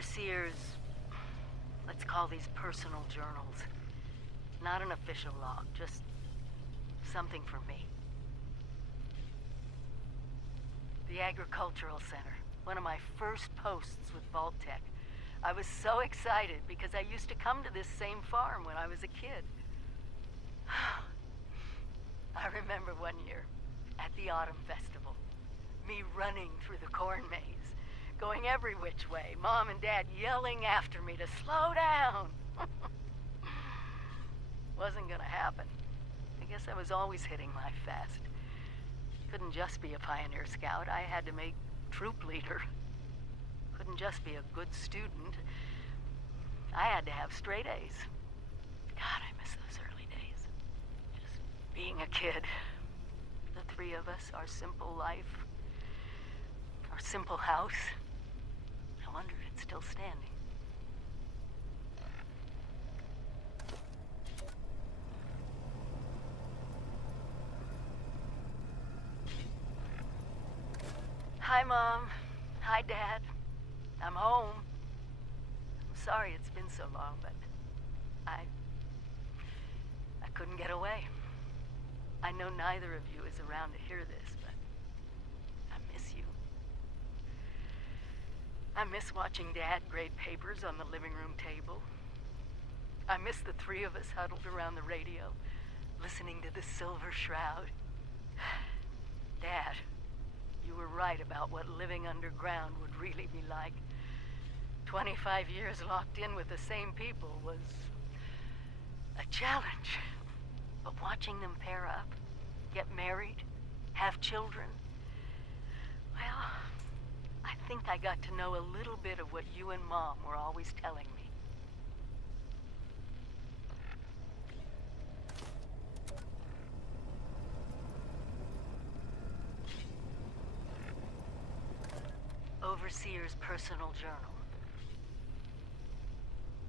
Overseer's, let's call these personal journals. Not an official log, just something for me. The Agricultural Center, one of my first posts with Vault-Tec. I was so excited because I used to come to this same farm when I was a kid. I remember one year at the Autumn Festival, me running through the corn maze, going every which way, Mom and Dad yelling after me to slow down. Wasn't gonna happen. I guess I was always hitting life fast. Couldn't just be a pioneer scout, I had to make troop leader. Couldn't just be a good student. I had to have straight A's. God, I miss those early days. Just being a kid. The three of us, our simple life, our simple house. I wonder if it's still standing. Hi, Mom. Hi, Dad. I'm home. I'm sorry it's been so long, but I couldn't get away. I know neither of you is around to hear this, but I miss you. I miss watching Dad grade papers on the living room table. I miss the three of us huddled around the radio, listening to the Silver Shroud. Dad, you were right about what living underground would really be like. 25 years locked in with the same people was a challenge. But watching them pair up, get married, have children, well, I think I got to know a little bit of what you and Mom were always telling me. Overseer's personal journal.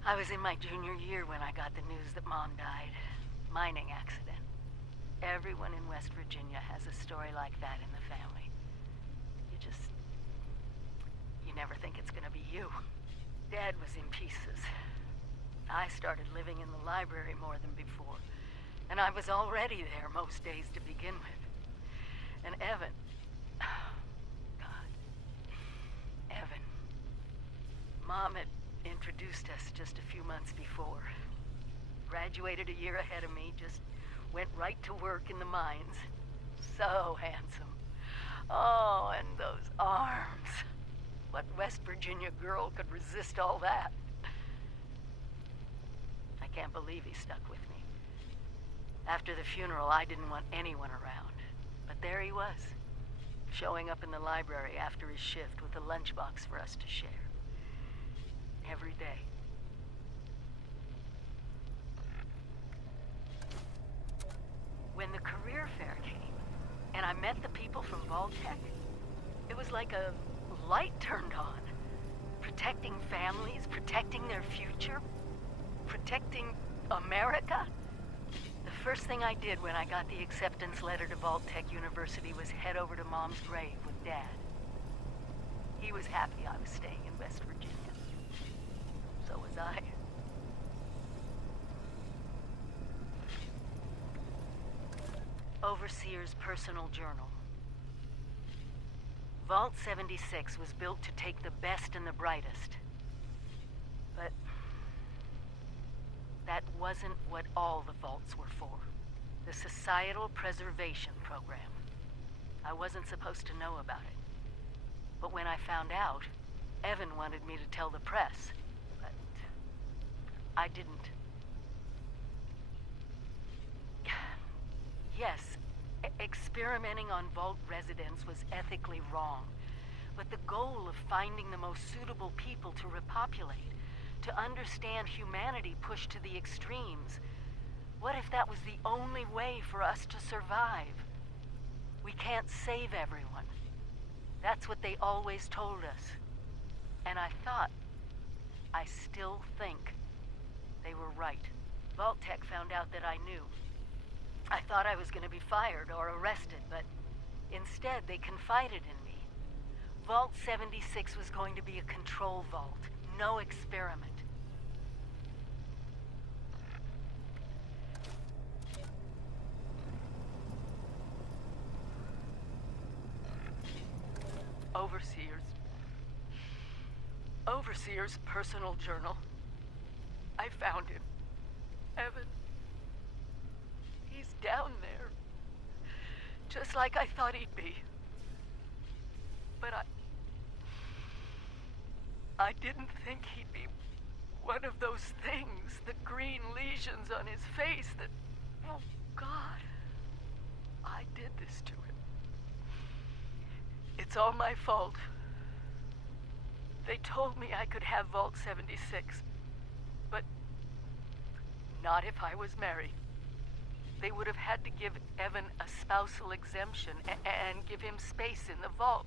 I was in my junior year when I got the news that Mom died. Mining accident. Everyone in West Virginia has a story like that in the family. You never think it's gonna be you. Dad was in pieces. I started living in the library more than before, and I was already there most days to begin with. And Evan, Evan. Mom had introduced us just a few months before. Graduated a year ahead of me, just went right to work in the mines. So handsome. Oh, and those arms. What West Virginia girl could resist all that? I can't believe he stuck with me. After the funeral, I didn't want anyone around. But there he was, showing up in the library after his shift with a lunchbox for us to share. Every day. When the career fair came, and I met the people from Vault-Tec, it was like a light turned on. Protecting families, protecting their future, protecting America. The first thing I did when I got the acceptance letter to Vault-Tec University was head over to Mom's grave with Dad. He was happy I was staying in West Virginia. So was I. Overseer's personal journal. Vault 76 was built to take the best and the brightest. But that wasn't what all the vaults were for. The Societal Preservation Program. I wasn't supposed to know about it. But when I found out, Evan wanted me to tell the press. But I didn't. Yes, experimenting on Vault residents was ethically wrong. But the goal of finding the most suitable people to repopulate, to understand humanity pushed to the extremes, what if that was the only way for us to survive? We can't save everyone. That's what they always told us. And I thought, I still think, they were right. Vault-Tec found out that I knew. I thought I was going to be fired or arrested, but instead they confided in me. Vault 76 was going to be a control vault. no experiment. Overseer's personal journal. I found him. Evan. He's down there. Just like I thought he'd be. But I didn't think he'd be one of those things, the green lesions on his face that... Oh, God. I did this to him. It's all my fault. They told me I could have Vault 76, but not if I was married. They would have had to give Evan a spousal exemption and give him space in the vault.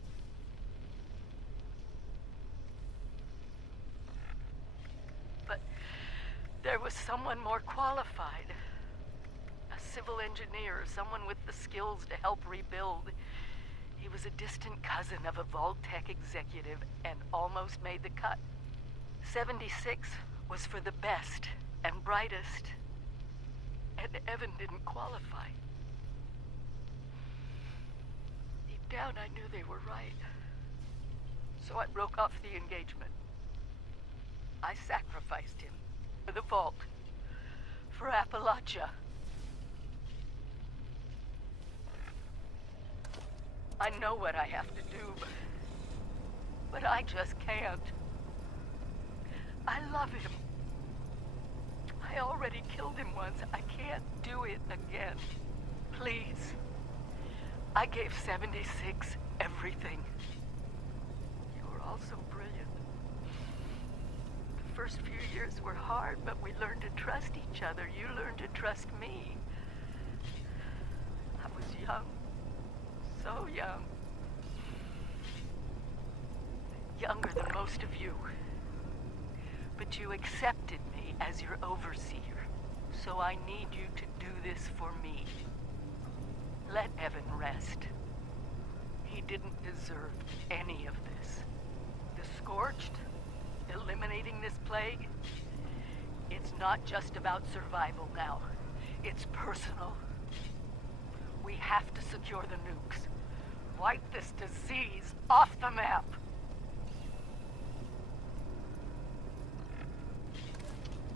But there was someone more qualified. A civil engineer, someone with the skills to help rebuild. He was a distant cousin of a Vault-Tec executive and almost made the cut. 76 was for the best and brightest, and Evan didn't qualify. Deep down, I knew they were right. So I broke off the engagement. I sacrificed him for the Vault, for Appalachia. I know what I have to do, but I just can't. I love him. I already killed him once. I can't do it again. Please. I gave 76 everything. You were all so brilliant. The first few years were hard, but we learned to trust each other. You learned to trust me. I was young. So young. Younger than most of you. But you accepted me as your overseer. So I need you to do this for me. Let Evan rest. He didn't deserve any of this. The Scorched, eliminating this plague, it's not just about survival now. It's personal. We have to secure the nukes. Wipe this disease off the map.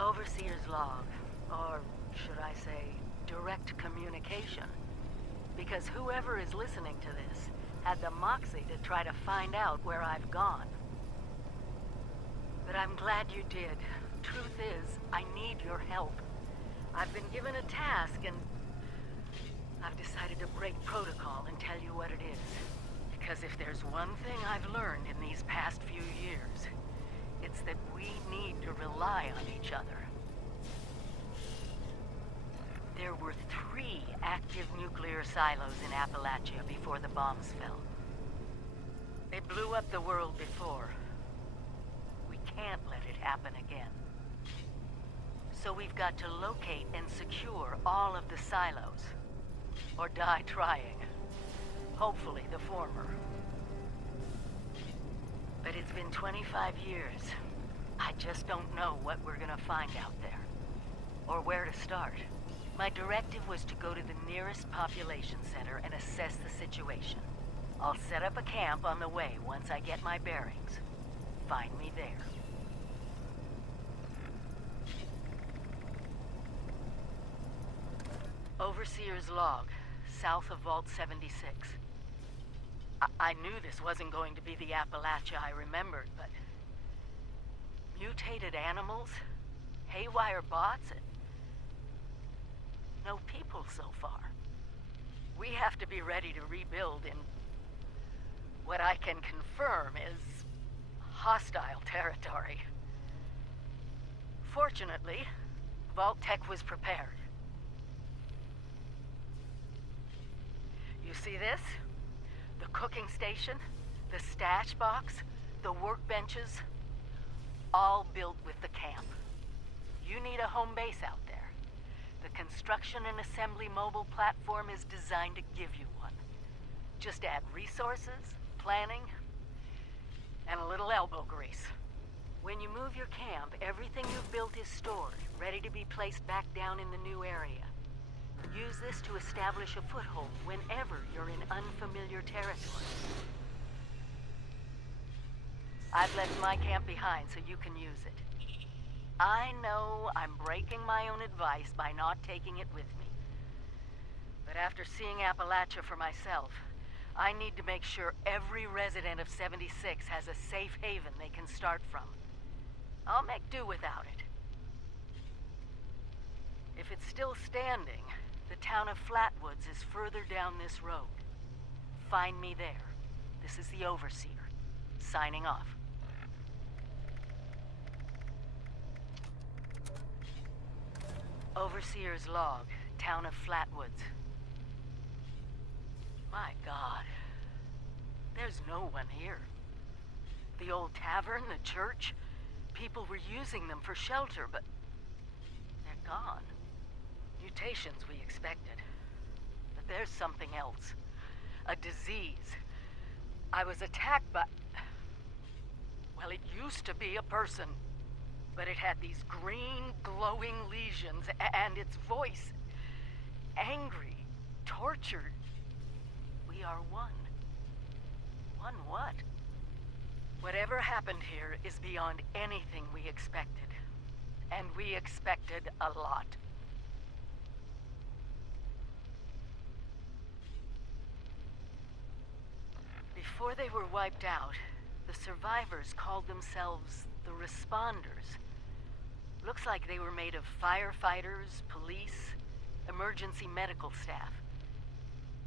Overseer's log, or should I say, direct communication. Because whoever is listening to this had the moxie to try to find out where I've gone. But I'm glad you did. Truth is, I need your help. I've been given a task and I've decided to break protocol and tell you what it is. Because if there's one thing I've learned in these past few years, it's that we need to rely on each other. There were 3 active nuclear silos in Appalachia before the bombs fell. They blew up the world before. We can't let it happen again. So we've got to locate and secure all of the silos. Or die trying. Hopefully the former. But it's been 25 years. I just don't know what we're gonna find out there. Or where to start. My directive was to go to the nearest population center and assess the situation. I'll set up a camp on the way once I get my bearings. Find me there. Overseer's log, south of Vault 76. I knew this wasn't going to be the Appalachia I remembered, but... mutated animals, haywire bots, and... no people so far. We have to be ready to rebuild in... what I can confirm is... hostile territory. Fortunately, Vault-Tec was prepared. You see this? The cooking station, the stash box, the workbenches, all built with the camp. You need a home base out there. The construction and assembly mobile platform is designed to give you one. Just add resources, planning, and a little elbow grease. When you move your camp, everything you've built is stored, ready to be placed back down in the new area. Use this to establish a foothold whenever you're in unfamiliar territory. I've left my camp behind so you can use it. I know I'm breaking my own advice by not taking it with me. But after seeing Appalachia for myself, I need to make sure every resident of 76 has a safe haven they can start from. I'll make do without it. If it's still standing, the town of Flatwoods is further down this road. Find me there. This is the Overseer, signing off. Overseer's log, town of Flatwoods. My God, there's no one here. The old tavern, the church, people were using them for shelter, but they're gone. Mutations we expected. But there's something else. A disease. I was attacked by... Well, it used to be a person. But it had these green, glowing lesions, and its voice... angry, tortured. We are one. One what? Whatever happened here is beyond anything we expected. And we expected a lot. Before they were wiped out, the survivors called themselves the Responders. Looks like they were made of firefighters, police, emergency medical staff.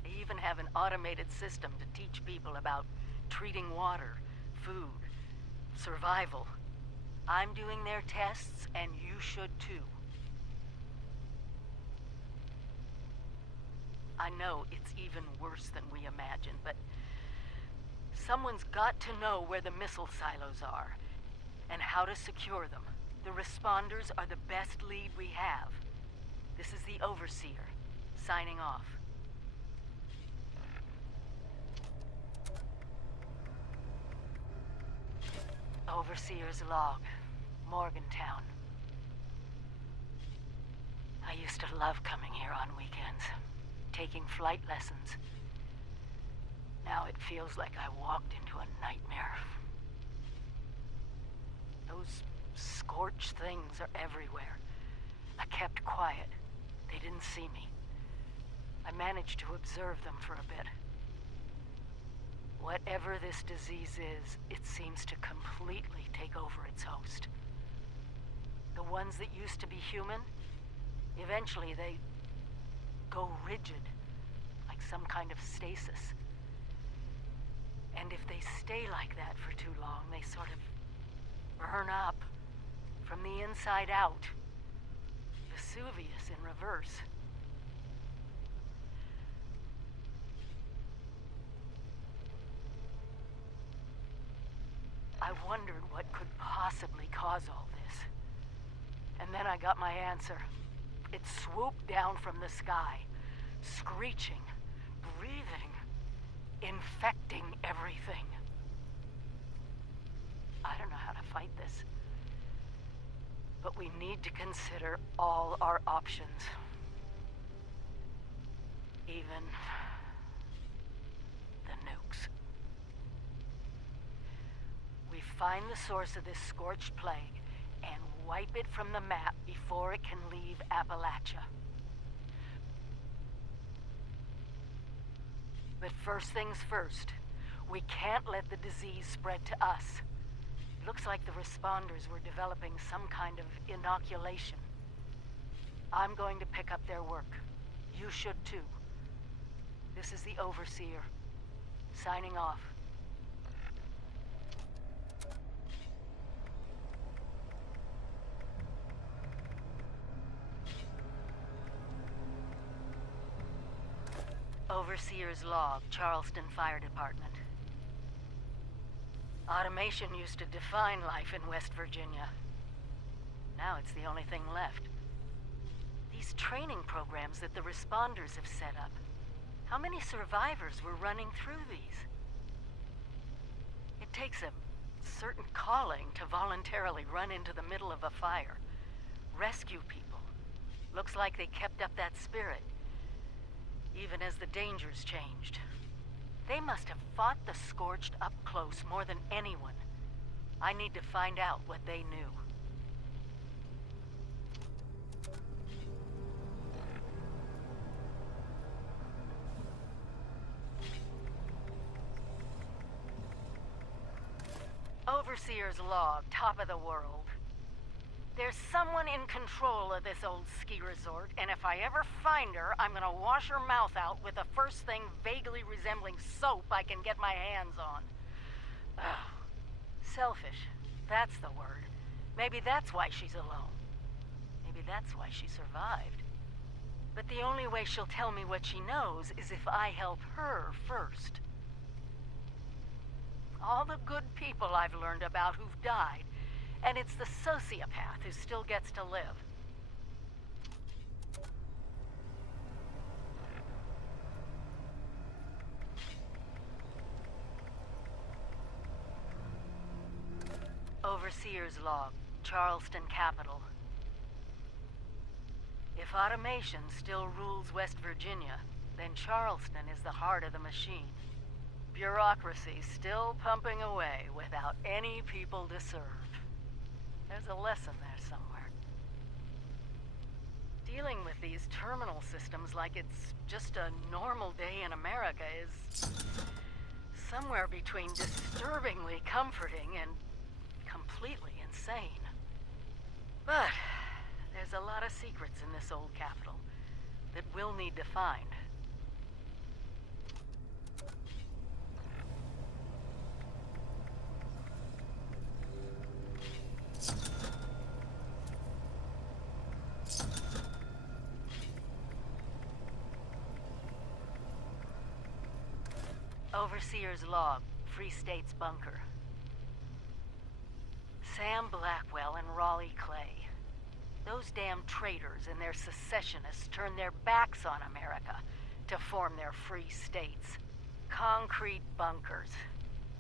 They even have an automated system to teach people about treating water, food, survival. I'm doing their tests, and you should too. I know it's even worse than we imagined, but someone's got to know where the missile silos are, and how to secure them. The Responders are the best lead we have. This is the Overseer, signing off. Overseer's log, Morgantown. I used to love coming here on weekends, taking flight lessons. Now it feels like I walked into a nightmare. Those scorched things are everywhere. I kept quiet. They didn't see me. I managed to observe them for a bit. Whatever this disease is, it seems to completely take over its host. The ones that used to be human, eventually they go rigid, like some kind of stasis. And if they stay like that for too long, they sort of burn up from the inside out. Vesuvius in reverse. I wondered what could possibly cause all this. And then I got my answer. It swooped down from the sky, screeching, breathing, infecting everything. I don't know how to fight this. But we need to consider all our options. Even the nukes. We find the source of this scorched plague and wipe it from the map before it can leave Appalachia. But first things first, we can't let the disease spread to us. It looks like the Responders were developing some kind of inoculation. I'm going to pick up their work. You should too. This is the Overseer, signing off. Overseer's log, Charleston Fire Department. Automation used to define life in West Virginia. Now it's the only thing left. These training programs that the Responders have set up. How many survivors were running through these? It takes a certain calling to voluntarily run into the middle of a fire. Rescue people. Looks like they kept up that spirit, even as the dangers changed. They must have fought the Scorched up close more than anyone. I need to find out what they knew. Overseer's log, top of the world. There's someone in control of this old ski resort, and if I ever find her, I'm gonna wash her mouth out with the first thing vaguely resembling soap I can get my hands on. Ugh. Selfish. That's the word. Maybe that's why she's alone. Maybe that's why she survived. But the only way she'll tell me what she knows is if I help her first. All the good people I've learned about who've died, and it's the sociopath who still gets to live. Overseer's log, Charleston capital. If automation still rules West Virginia, then Charleston is the heart of the machine. Bureaucracy still pumping away without any people to serve. There's a lesson there somewhere. Dealing with these terminal systems like it's just a normal day in America is somewhere between disturbingly comforting and completely insane. But there's a lot of secrets in this old capital that we'll need to find. Overseer's log, Free State's bunker. Sam Blackwell and Raleigh Clay. Those damn traitors and their secessionists turned their backs on America to form their free states. Concrete bunkers.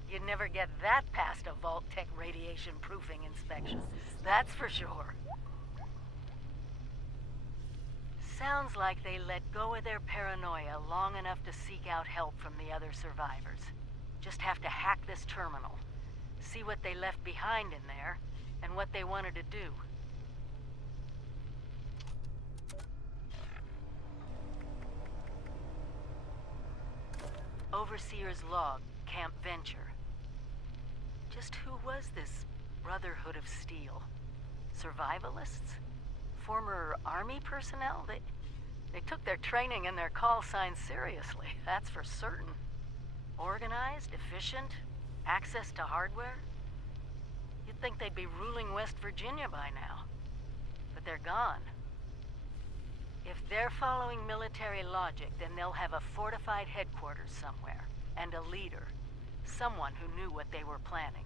You'd never get that past a Vault-Tec radiation proofing inspection. That's for sure. Sounds like they let go of their paranoia long enough to seek out help from the other survivors. Just have to hack this terminal, see what they left behind in there, and what they wanted to do. Overseer's log, Camp Venture. Just who was this Brotherhood of Steel? Survivalists? Former Army personnel? They took their training and their call signs seriously, that's for certain. Organized, efficient, access to hardware? You'd think they'd be ruling West Virginia by now. But they're gone. If they're following military logic, then they'll have a fortified headquarters somewhere, and a leader. Someone who knew what they were planning.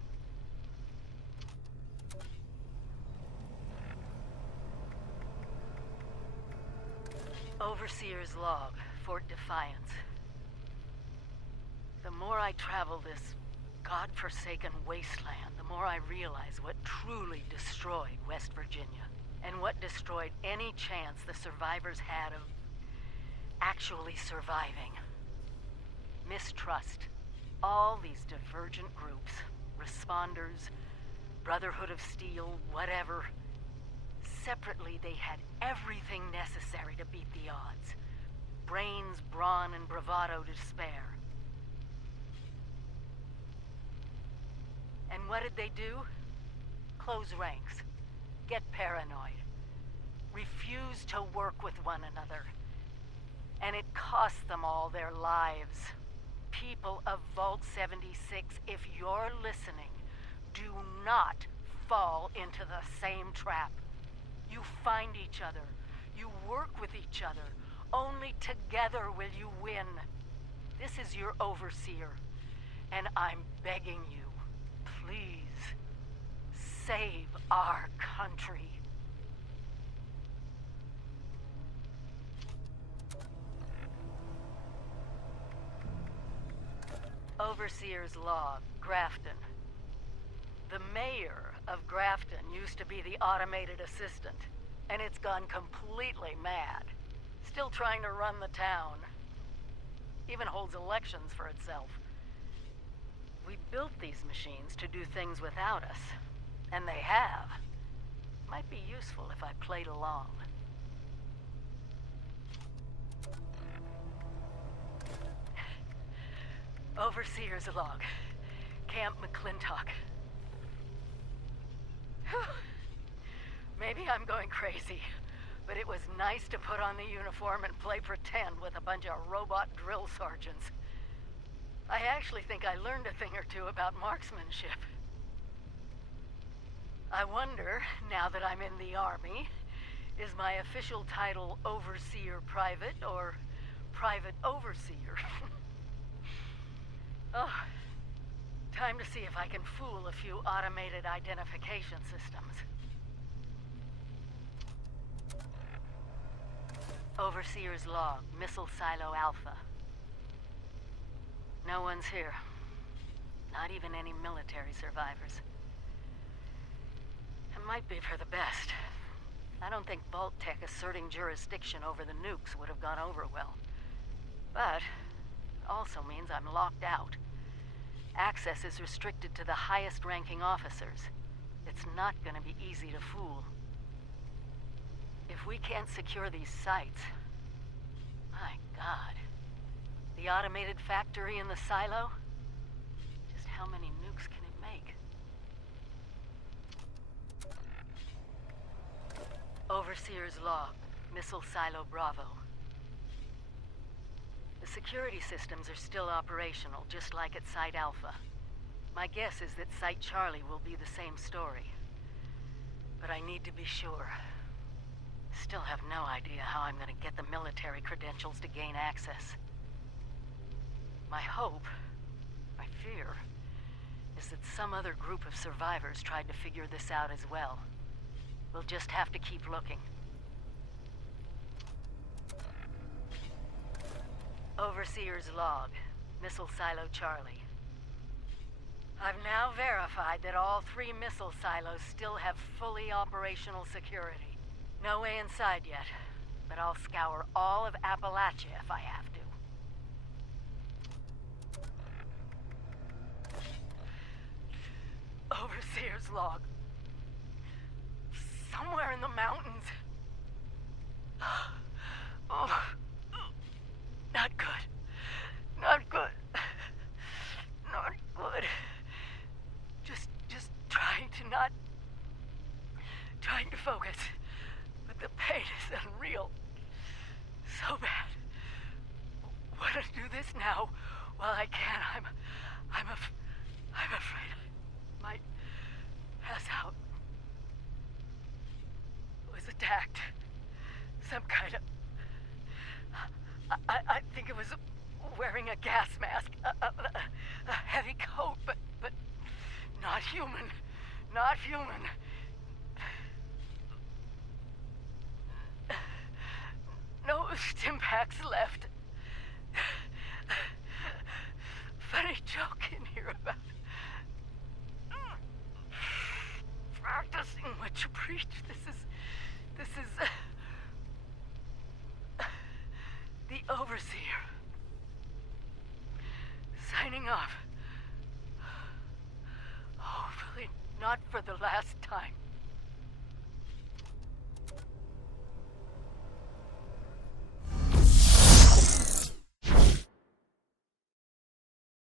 Overseer's log, Fort Defiance. The more I travel this godforsaken wasteland, the more I realize what truly destroyed West Virginia, and what destroyed any chance the survivors had of actually surviving. Mistrust. All these divergent groups, responders, Brotherhood of Steel, whatever. Separately, they had everything necessary to beat the odds. Brains, brawn, and bravado to spare. And what did they do? Close ranks. Get paranoid. Refuse to work with one another. And it cost them all their lives. People of Vault 76, if you're listening, do not fall into the same trap. You find each other. You work with each other. Only together will you win. This is your overseer, and I'm begging you, please, save our country. Overseer's log, Grafton. The mayor of Grafton used to be the automated assistant, and it's gone completely mad. Still trying to run the town. Even holds elections for itself. We built these machines to do things without us, and they have. Might be useful if I played along. Overseer's log. Camp McClintock. Maybe I'm going crazy, but it was nice to put on the uniform and play pretend with a bunch of robot drill sergeants. I actually think I learned a thing or two about marksmanship. I wonder, now that I'm in the Army, is my official title Overseer Private or Private Overseer? Oh, time to see if I can fool a few automated identification systems. Overseer's log, Missile Silo Alpha. No one's here. Not even any military survivors. It might be for the best. I don't think Vault-Tec asserting jurisdiction over the nukes would have gone over well. But it also means I'm locked out. Access is restricted to the highest-ranking officers. It's not gonna be easy to fool. If we can't secure these sites... My God. The automated factory in the silo? Just how many nukes can it make? Overseer's log, Missile Silo Bravo. The security systems are still operational, just like at Site Alpha. My guess is that Site Charlie will be the same story. But I need to be sure. Still have no idea how I'm gonna get the military credentials to gain access. My hope, my fear, is that some other group of survivors tried to figure this out as well. We'll just have to keep looking. Overseer's log, Missile Silo Charlie. I've now verified that all 3 missile silos still have fully operational security. No way inside yet, but I'll scour all of Appalachia if I have to. Overseer's log. Somewhere in the mountains. Oh, not good. Not good. Not good. Just trying to not... Trying to focus. But the pain is unreal. So bad. Want to do this now while I can. I'm afraid I might pass out. Was attacked. Some kind of... I think it was wearing a gas mask. A heavy coat, but not human. Not human. No stimpaks left. Funny joke in here about practicing what you preach. This is the Overseer. Signing off. Hopefully not for the last time.